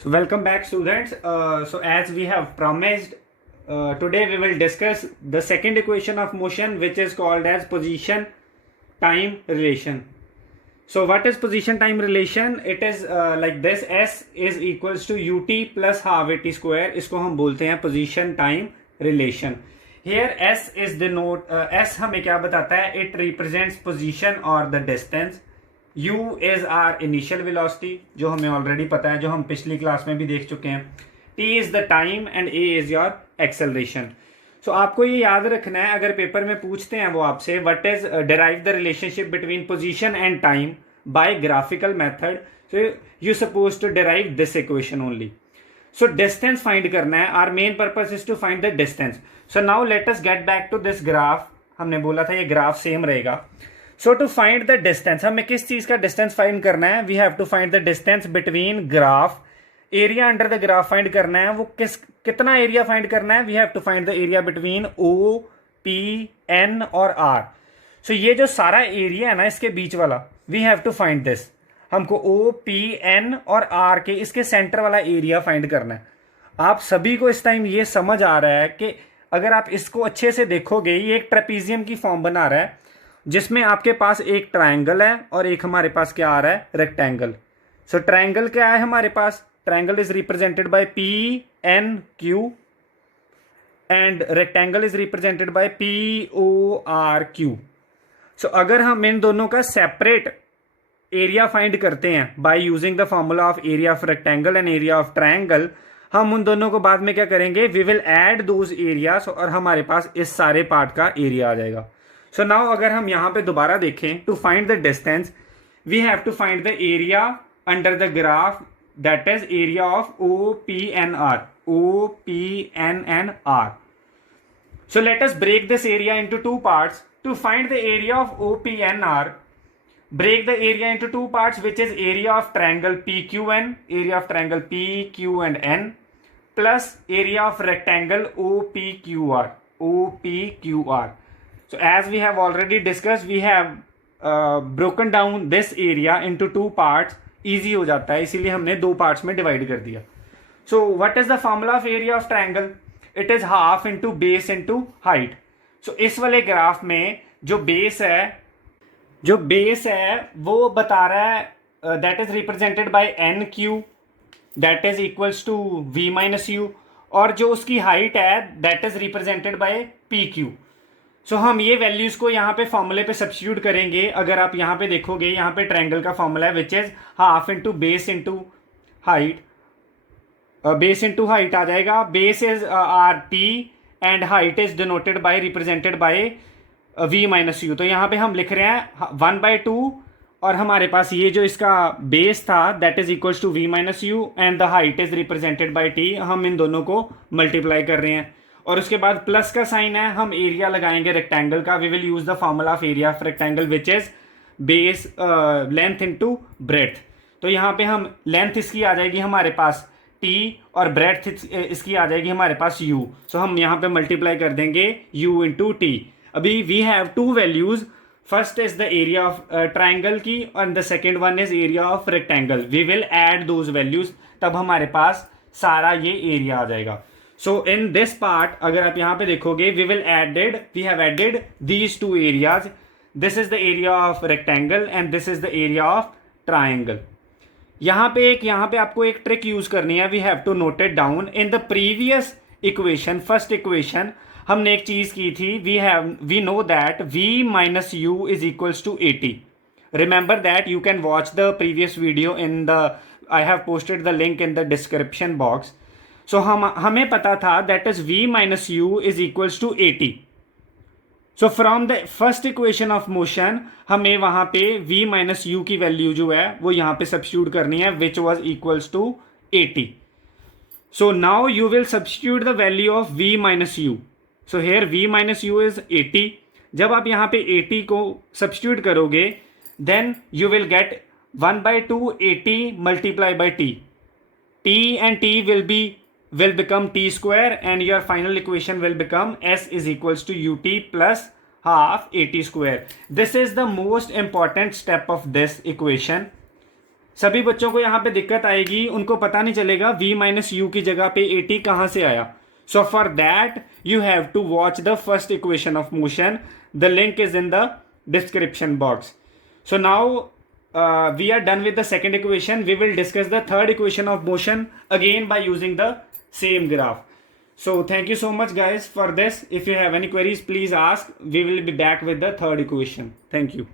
So welcome back, students. So as we have promised, today we will discuss the second equation of motion, which is called as position time relation. So what is position time relation? It is like this: S is equals to ut plus half at square. इसको हम बोलते हैं position time relation. Here S is denote S हमें क्या बताता है? It represents position or the distance. U is our initial velocity, जो हमें ऑलरेडी पता है, जो हम पिछली क्लास में भी देख चुके हैं. T is the time and A is your acceleration. So आपको ये याद रखना है, अगर पेपर में पूछते हैं वो आपसे what is derive the relationship between position and time by graphical method, so you supposed to derive this equation only. So distance find करना है. Our main purpose is to find the distance. So now let us get back to this graph. हमने बोला था ये graph same रहेगा. So to find the distance, हमें किस चीज का डिस्टेंस फाइंड करना है? We have to find the distance between graph. Area under the graph find करना है. वो कितना एरिया फाइंड करना है? We have to find the area between O, P, N और R. So ये जो सारा एरिया है ना इसके बीच वाला, we have to find this. हमको O, P, N और R के इसके सेंटर वाला एरिया फाइंड करना है. आप सभी को इस टाइम ये समझ आ रहा है कि अगर आप इसको अच्छे से देखोगे, ये एक ट्रेपीजियम की फॉर्म बना रहा है जिसमें आपके पास एक ट्रायंगल है और एक हमारे पास क्या आ रहा है? रेक्टेंगल. सो ट्रायंगल क्या है हमारे पास? Triangle is represented by P N Q and rectangle is represented by P O R Q. So अगर हम इन दोनों का सेपरेट एरिया फाइंड करते हैं by using the formula of area of rectangle and area of triangle, हम उन दोनों को बाद में क्या करेंगे? We will add those areas और हमारे पास इस सारे पार्ट का एरिया आ जाएगा. सो नाउ अगर हम यहां पे दोबारा देखें, to find the distance we have to find the area under the graph, that is area of O P N R. O P N N R. So let us break this area into two parts. To find the area of O P N R, break the area into two parts, which is area of triangle PQN, area of triangle PQ and N, plus area of rectangle OPQR, OPQR. So as we have already discussed, we have broken down this area into two parts. Easy हो जाता है, इसीलिए हमने दो parts में divide कर दिया. So what is the formula of area of triangle? It is half into base into height. So इस वाले ग्राफ में जो बेस है वो बता रहा है that is represented by N Q, that is equals to V minus U, और जो उसकी हाइट है that is represented by P Q. So हम ये वैल्यूज को यहाँ पे फॉर्मूले पे सब्स्टिट्यूट करेंगे. अगर आप यहाँ पे देखोगे, यहाँ पे ट्रायंगल का फॉर्मूला है which is half into base into height. Base into height आ जाएगा. Base is R T and height is denoted by represented by v minus U. तो यहाँ पे हम लिख रहे हैं 1/2 और हमारे पास ये जो इसका बेस था that is equals to v minus u and the height is represented by t. हम इन दोनों को मल्टीप्लाई कर रहे हैं और उसके बाद प्लस का साइन है. हम एरिया लगाएंगे रेक्टेंगल का. We will use the formula of area of rectangle which is base length into breadth. तो यहाँ पे हम लेंथ इसकी आ जाएगी हमारे पास t और ब्रेड्थ इसकी आ जाएगी हमारे पास u. सो हम यहाँ पे मल्टीप्लाई कर देंगे u इंटू टी. अभी we have two values. First is the area of triangle की and the second one is area of rectangle. We will add those values, तब हमारे पास सारा ये एरिया आ जाएगा. सो इन दिस पार्ट अगर आप यहाँ पे देखोगे, we have added these two areas. This is the area of rectangle and this is the area of triangle. यहाँ पे आपको एक ट्रिक यूज करनी है. We have to note it down. In the previous equation, first equation, हमने एक चीज की थी. We know that v minus you is equals to 80. Remember that. You can watch the previous video in the, I have posted the link in the description box. So हमें पता था that is v minus you is equals to 80. So from the first equation of motion हमें वहां पे v minus U की value जो है वो यहाँ पे सब्स्टिट्यूट करनी है, which was equals to 80. So now you will substitute the value of v minus U. So here v minus you is 80. जब आप यहाँ पे 80 को सब्स्टिट्यूट करोगे then you will get 1/2 80 multiply by t. t and t will become t square and your final equation will become s is equals to ut plus half 80 square. This is the most important step of this equation. सभी बच्चों को यहाँ पे दिक्कत आएगी, उनको पता नहीं चलेगा v माइनस यू की जगह पे 80 कहाँ से आया. So for that you have to watch the first equation of motion. The link is in the description box. So now we are done with the second equation. We will discuss the third equation of motion again by using the same graph. So thank you so much guys for this. If you have any queries, please ask. We will be back with the third equation. Thank you.